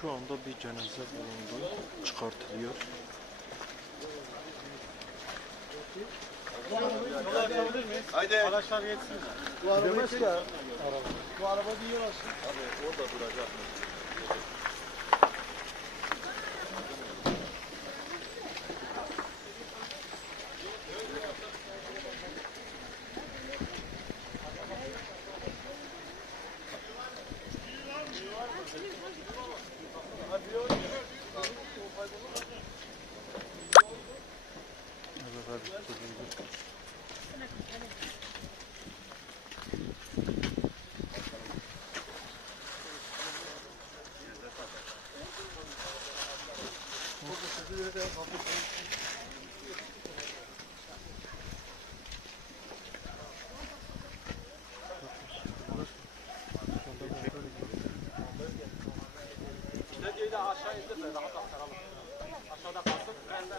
Şu anda bir cenaze bulundu, çıkartılıyor. Yola açabilir miyiz? Haydi. Araçlar geçsin. Bu araba çek. Bu araba bir yol açsın. Abi orada duracak. Sedyeyi de aşağı indir de rahat aktaralım. Aşağıda kalsın. Ben de...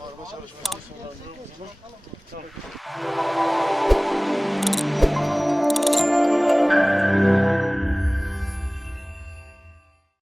Araba çalışması sonrasında.